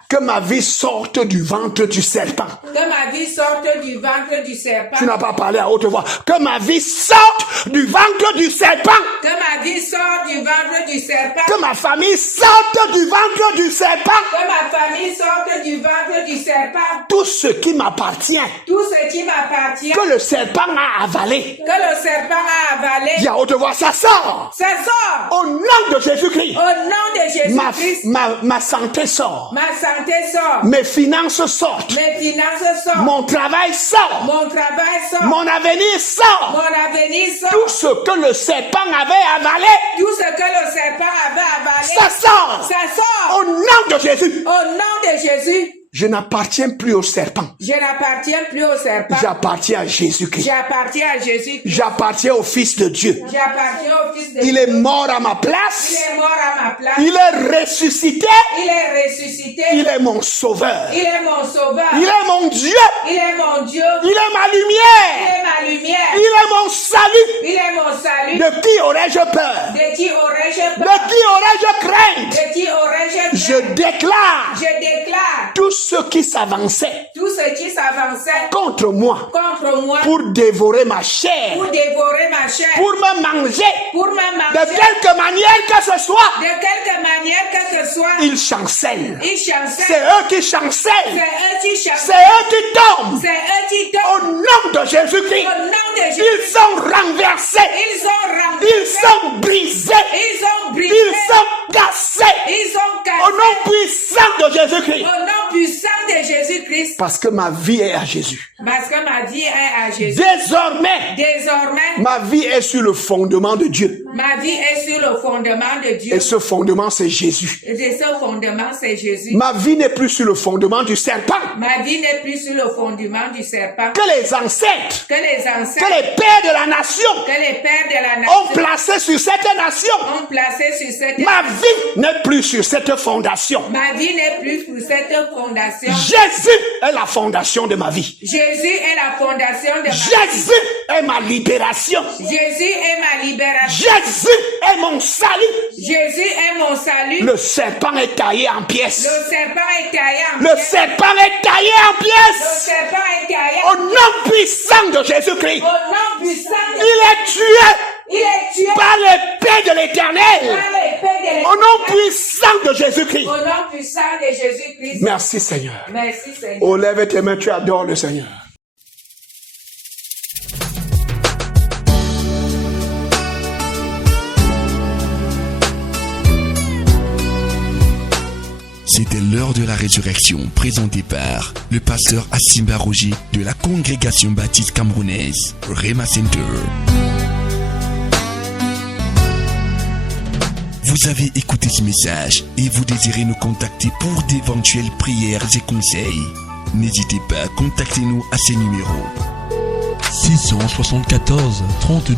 que ma vie sorte du ventre du serpent. Que ma vie sorte du ventre du serpent. Tu n'as pas parlé à haute voix. Que ma vie sorte du ventre du serpent. Que ma vie sorte du ventre du serpent. Que ma famille sorte du ventre du serpent. Que ma famille sorte du ventre du serpent. Tout ce qui m'appartient. Tout ce qui m'appartient. Que le serpent a avalé. Que le serpent a avalé. Dis à haute voix, ça sort. Ça sort. Au nom de Jésus-Christ. Au nom de Jésus-Christ. Ma santé sort. Ma santé sort. Mes finances sortent. Mes finances sortent. Mon travail sort. Mon travail sort. Mon avenir sort. Mon avenir sort. Tout ce que le serpent avait avalé. Tout ce que le serpent avait avalé. Ça sort. Ça sort. Au nom de Jésus. Au nom de Jésus. Je n'appartiens plus au serpent. Je n'appartiens plus au serpent. J'appartiens à Jésus-Christ. J'appartiens à Jésus-Christ. J'appartiens au Fils de Dieu. J'appartiens au Fils de Dieu. Il est mort à ma place. Il est mort à ma place. Il est ressuscité. Il est ressuscité. Il est mon sauveur. Il est mon sauveur. Il est mon Dieu. Il est mon Dieu. Il est ma lumière. Il est ma lumière. Il est mon salut. Il est mon salut. De qui aurais-je peur? De qui aurais-je peur? De qui aurais-je crainte? De qui aurais-je crainte? Je déclare. Je déclare. Tout ceux qui s'avançaient Tous ceux qui s'avançaient contre moi contre moi pour dévorer ma chair, pour dévorer ma chair, pour me manger, pour me de manger, quelque manière que ce soit, de quelque manière que ce soit, ils chancellent. ils C'est chancellent. eux qui chancellent. C'est eux qui C'est chancellent. eux qui tombent. C'est eux qui Au tombent. nom de Jésus-Christ, Au nom de ils Jésus, sont renversés. ils ont Ils renversé. sont brisés. Ils ont brisé. Ils sont cassés. Ils ont Au cassé. nom puissant de Jésus-Christ. Au nom puissant de Jésus-Christ. Parce que ma vie est à Jésus. Parce que ma vie est à Jésus. Désormais, Désormais, ma vie est sur le fondement de Dieu. ma vie est sur le fondement de Dieu. Et ce fondement, c'est Jésus. Et ce fondement, c'est Jésus. Ma vie n'est plus sur le fondement du serpent. Ma vie n'est plus sur le fondement du serpent. Que les ancêtres, Que les que ancêtres, les pères de la nation que les pères de la ont nation placé sur cette nation. ont placé sur cette Ma vie n'est plus sur cette fondation. Ma vie n'est plus sur cette fondation. Jésus est la fondation de ma vie. Jésus est la fondation de ma vie. Jésus est ma libération. Jésus est ma libération. Jésus est mon salut. Jésus est mon salut. Le serpent est taillé en pièces. Le serpent est taillé en Le pièces. serpent est taillé en Le pièces. serpent est taillé Au nom puissant de Jésus-Christ, au nom puissant de il est tué Il est tué par l'épée de l'Éternel. par l'épée de Au nom l'Éternel. puissant de Jésus-Christ. Au nom puissant de Jésus-Christ. Merci Seigneur. Merci Seigneur. Oh, lève tes mains, tu adores le Seigneur. C'était l'heure de la résurrection présentée par le pasteur Assimba Roger de la congrégation baptiste camerounaise Rema Center. Vous avez écouté ce message et vous désirez nous contacter pour d'éventuelles prières et conseils. N'hésitez pas à contacter nous à ces numéros 674 32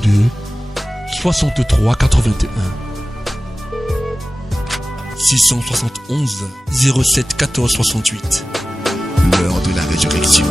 63 81 671 07 14 68. L'heure de la résurrection.